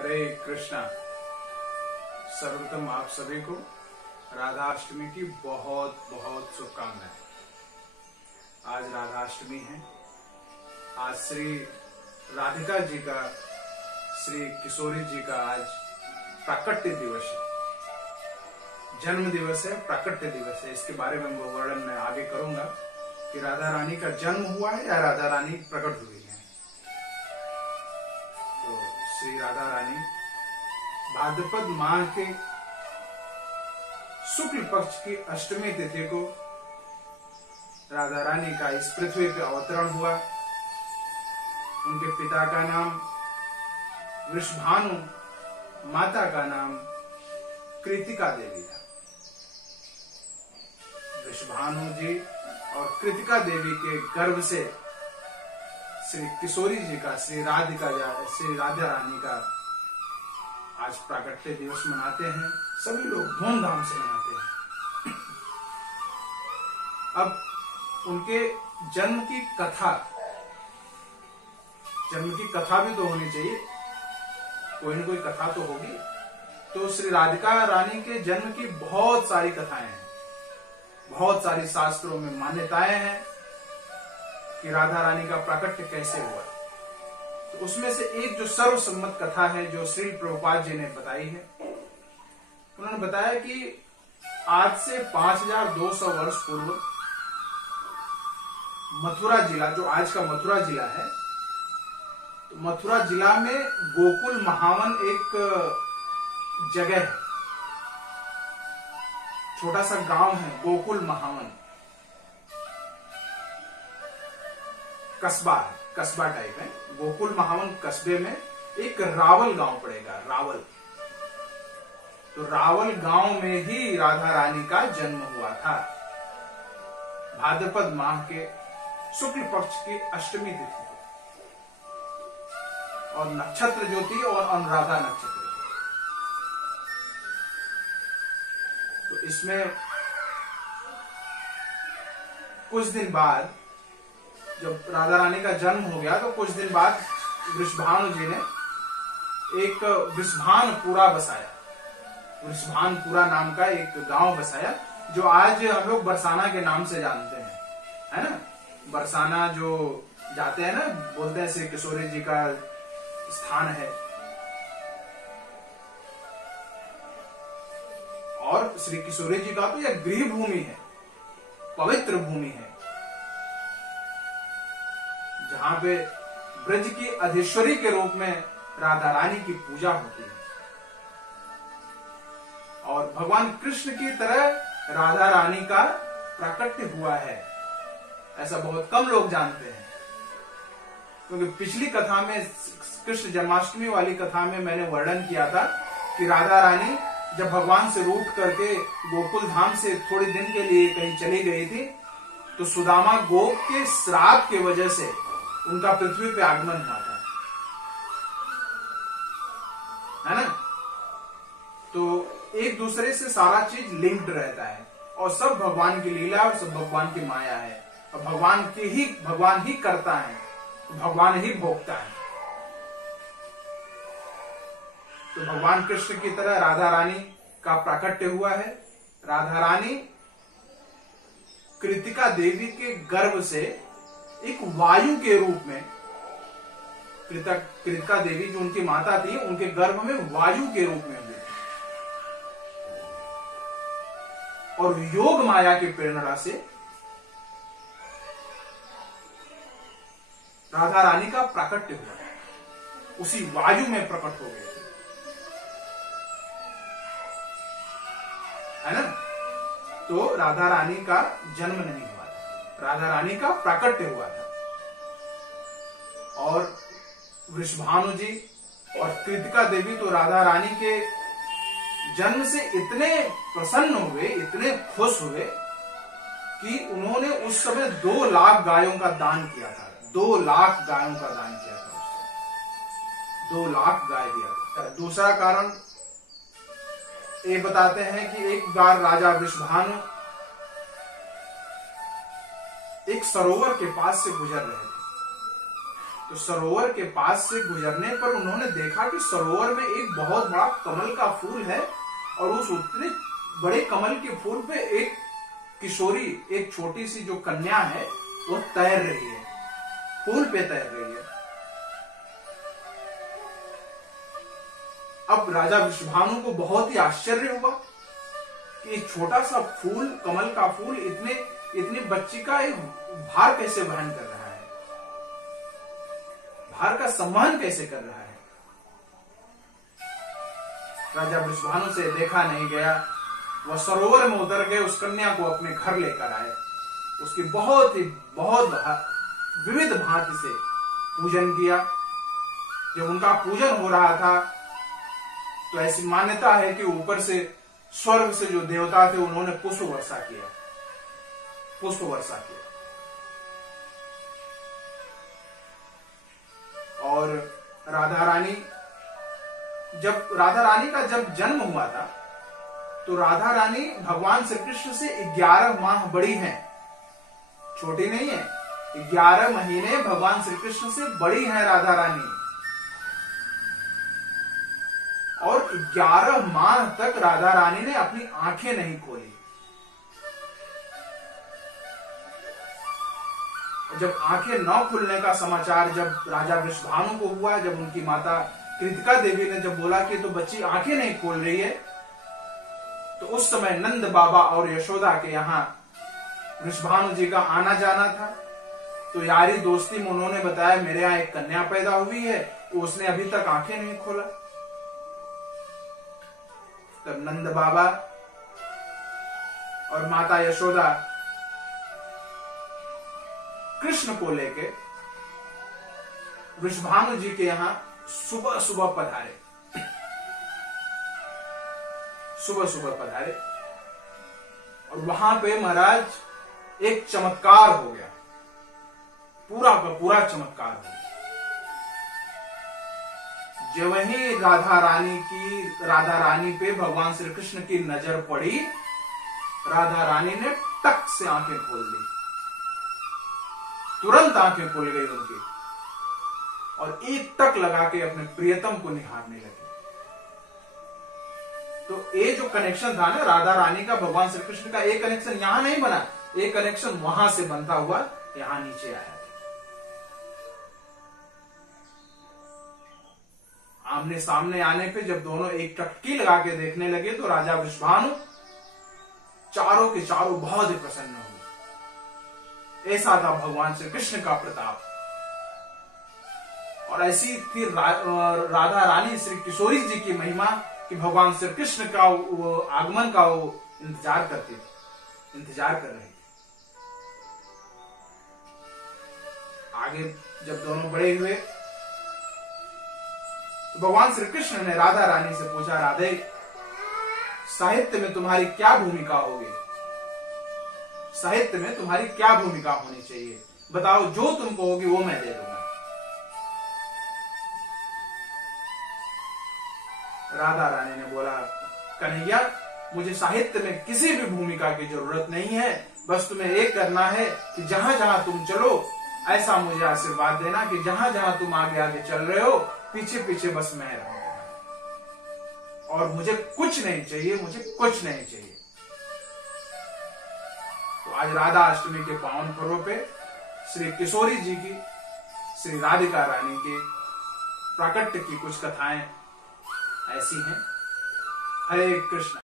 हरे कृष्णा। सर्वप्रथम आप सभी को राधाष्टमी की बहुत बहुत शुभकामनाएं। आज राधाष्टमी है। आज श्री राधिका जी का, श्री किशोरी जी का आज प्राकट्य दिवस है, जन्म दिवस है, प्राकट्य दिवस है। इसके बारे में वर्णन मैं आगे करूंगा कि राधा रानी का जन्म हुआ है या राधा रानी प्रकट हुई है। तो श्री राधा रानी भाद्रपद माह के शुक्ल पक्ष की अष्टमी तिथि को राधा रानी का इस पृथ्वी पे अवतरण हुआ। उनके पिता का नाम वृषभानु, माता का नाम कृतिका देवी था। वृषभानु जी और कृतिका देवी के गर्भ से श्री किशोरी जी का, श्री राधा रानी का आज प्राकट्य दिवस मनाते हैं। सभी लोग धूमधाम से मनाते हैं। अब उनके जन्म की कथा भी तो होनी चाहिए, कोई न कोई कथा तो होगी। तो श्री राधिका रानी के जन्म की बहुत सारी कथाएं हैं, बहुत सारी शास्त्रों में मान्यताएं हैं कि राधा रानी का प्राकट्य कैसे हुआ। तो उसमें से एक जो सर्वसम्मत कथा है, जो श्री प्रभुपाद जी ने बताई है, उन्होंने बताया कि आज से 5200 वर्ष पूर्व मथुरा जिला, जो आज का मथुरा जिला है, तो मथुरा जिला में गोकुल महावन एक जगह है, छोटा सा गांव है, गोकुल महावन कस्बा टाइप है। गोकुल महावन कस्बे में एक रावल गांव पड़ेगा, रावल। तो रावल गांव में ही राधा रानी का जन्म हुआ था, भाद्रपद माह के शुक्ल पक्ष की अष्टमी तिथि को, और नक्षत्र जो थी और अनुराधा नक्षत्र। तो इसमें कुछ दिन बाद जब राधा रानी का जन्म हो गया, तो कुछ दिन बाद वृषभानु जी ने एक वृषभानपुरा बसाया। वृषभानपुरा नाम का एक गांव बसाया, जो आज हम लोग बरसाना के नाम से जानते हैं, है ना। बरसाना जो जाते हैं ना, बोलते हैं श्री किशोरी जी का स्थान है। और श्री किशोरी जी का तो यह गृह भूमि है, पवित्र भूमि है, जहां पे ब्रज की अधीश्वरी के रूप में राधा रानी की पूजा होती है। और भगवान कृष्ण की तरह राधा रानी का प्राकट्य हुआ है, ऐसा बहुत कम लोग जानते हैं। क्योंकि पिछली कथा में, कृष्ण जन्माष्टमी वाली कथा में मैंने वर्णन किया था कि राधा रानी जब भगवान से रूठ करके गोकुल धाम से थोड़े दिन के लिए कहीं चली गई थी, तो सुदामा गोप के श्राप की वजह से उनका पृथ्वी पे आगमन हुआ था, है ना। तो एक दूसरे से सारा चीज लिंक्ड रहता है, और सब भगवान की लीला और सब भगवान की माया है, और भगवान ही करता है, भगवान ही भोगता है। तो भगवान कृष्ण की तरह राधा रानी का प्राकट्य हुआ है। राधा रानी कृतिका देवी के गर्भ से एक वायु के रूप में, कृतिका देवी जो उनकी माता थी, उनके गर्भ में वायु के रूप में हुई, और योग माया की प्रेरणा से राधा रानी का प्राकट्य हुआ, उसी वायु में प्रकट हो गए, है ना। तो राधा रानी का जन्म नहीं हुआ था, राधा रानी का प्राकट्य हुआ था। और वृषभानु जी और कृतिका देवी तो राधा रानी के जन्म से इतने प्रसन्न हुए, इतने खुश हुए कि उन्होंने उस समय 2 लाख गायों का दान किया था। 2 लाख गायों का दान किया था उस समय, 2 लाख गाय दिया था। दूसरा कारण ये बताते हैं कि एक बार राजा वृषभानु एक सरोवर के पास से गुजर रहे थे, तो सरोवर के पास से गुजरने पर उन्होंने देखा कि सरोवर में एक बहुत बड़ा कमल का फूल है और उस उतने बड़े कमल के फूल पे एक किशोरी, एक छोटी सी जो कन्या है वो तैर रही है, फूल पे तैर रही है। अब राजा वृषभानु को बहुत ही आश्चर्य हुआ कि एक छोटा सा फूल, कमल का फूल, इतनी बच्ची का एक भार कैसे वहन कर रहा है, भार का सम्मान कैसे कर रहा है। राजा वृषभानु से देखा नहीं गया, वह सरोवर में उतर गए, उस कन्या को अपने घर लेकर आए, उसकी बहुत विविध भांति से पूजन किया। जब उनका पूजन हो रहा था तो ऐसी मान्यता है कि ऊपर से स्वर्ग से जो देवता थे उन्होंने पुष्प वर्षा किया। और राधा रानी का जब जन्म हुआ था तो राधा रानी भगवान श्री कृष्ण से 11 माह बड़ी हैं, छोटी नहीं है, 11 महीने भगवान श्री कृष्ण से बड़ी हैं राधा रानी। और 11 माह तक राधा रानी ने अपनी आंखें नहीं खोली। जब आंखें न खुलने का समाचार जब राजा वृषभानु को हुआ, जब उनकी माता कृतिका देवी ने जब बोला कि तो बच्ची आंखें नहीं खोल रही है, तो उस समय नंद बाबा और यशोदा के यहाँ वृषभानु जी का आना जाना था। तो यारी दोस्ती में उन्होंने बताया मेरे यहाँ एक कन्या पैदा हुई है, उसने अभी तक आंखें नहीं खोला। तब नंद बाबा और माता यशोदा कृष्ण को लेके वृषभानु जी के यहां सुबह सुबह पधारे और वहां पे महाराज एक चमत्कार हो गया, पूरा का पूरा चमत्कार हो गया। जब वही राधा रानी पे भगवान श्री कृष्ण की नजर पड़ी, राधा रानी ने टक से आंखें खोल ली, तुरंत आंखें खुल गई उनकी, और एक टक लगा के अपने प्रियतम को निहारने लगी। तो ये जो कनेक्शन था ना राधा रानी का भगवान श्री कृष्ण का, एक कनेक्शन यहां नहीं बना, एक कनेक्शन वहां से बनता हुआ यहां नीचे आया। आमने सामने आने पे जब दोनों एक टकटकी लगा के देखने लगे तो राजा वृषभानु चारों के चारों बहुत ही प्रसन्न हुए। ऐसा था भगवान श्री कृष्ण का प्रताप। और ऐसी थी राधा रानी श्री किशोरी जी की महिमा कि भगवान श्री कृष्ण का वो आगमन का वो इंतजार कर रहे थे। आगे जब दोनों बड़े हुए तो भगवान श्री कृष्ण ने राधा रानी से पूछा, राधे साहित्य में तुम्हारी क्या भूमिका होगी, साहित्य में तुम्हारी क्या भूमिका होनी चाहिए, बताओ, जो तुमको होगी वो मैं दे दूंगा। राधा रानी ने बोला, कन्हैया मुझे साहित्य में किसी भी भूमिका की जरूरत नहीं है, बस तुम्हें एक करना है कि जहां जहां तुम चलो ऐसा मुझे आशीर्वाद देना कि जहां जहां तुम आगे आगे चल रहे हो पीछे पीछे बस मैं रहूंगा और मुझे कुछ नहीं चाहिए, मुझे कुछ नहीं चाहिए। तो आज राधा अष्टमी के पावन पर्व पे श्री किशोरी जी की, श्री राधिका रानी के प्राकट्य की कुछ कथाएं ऐसी हैं। हरे कृष्ण।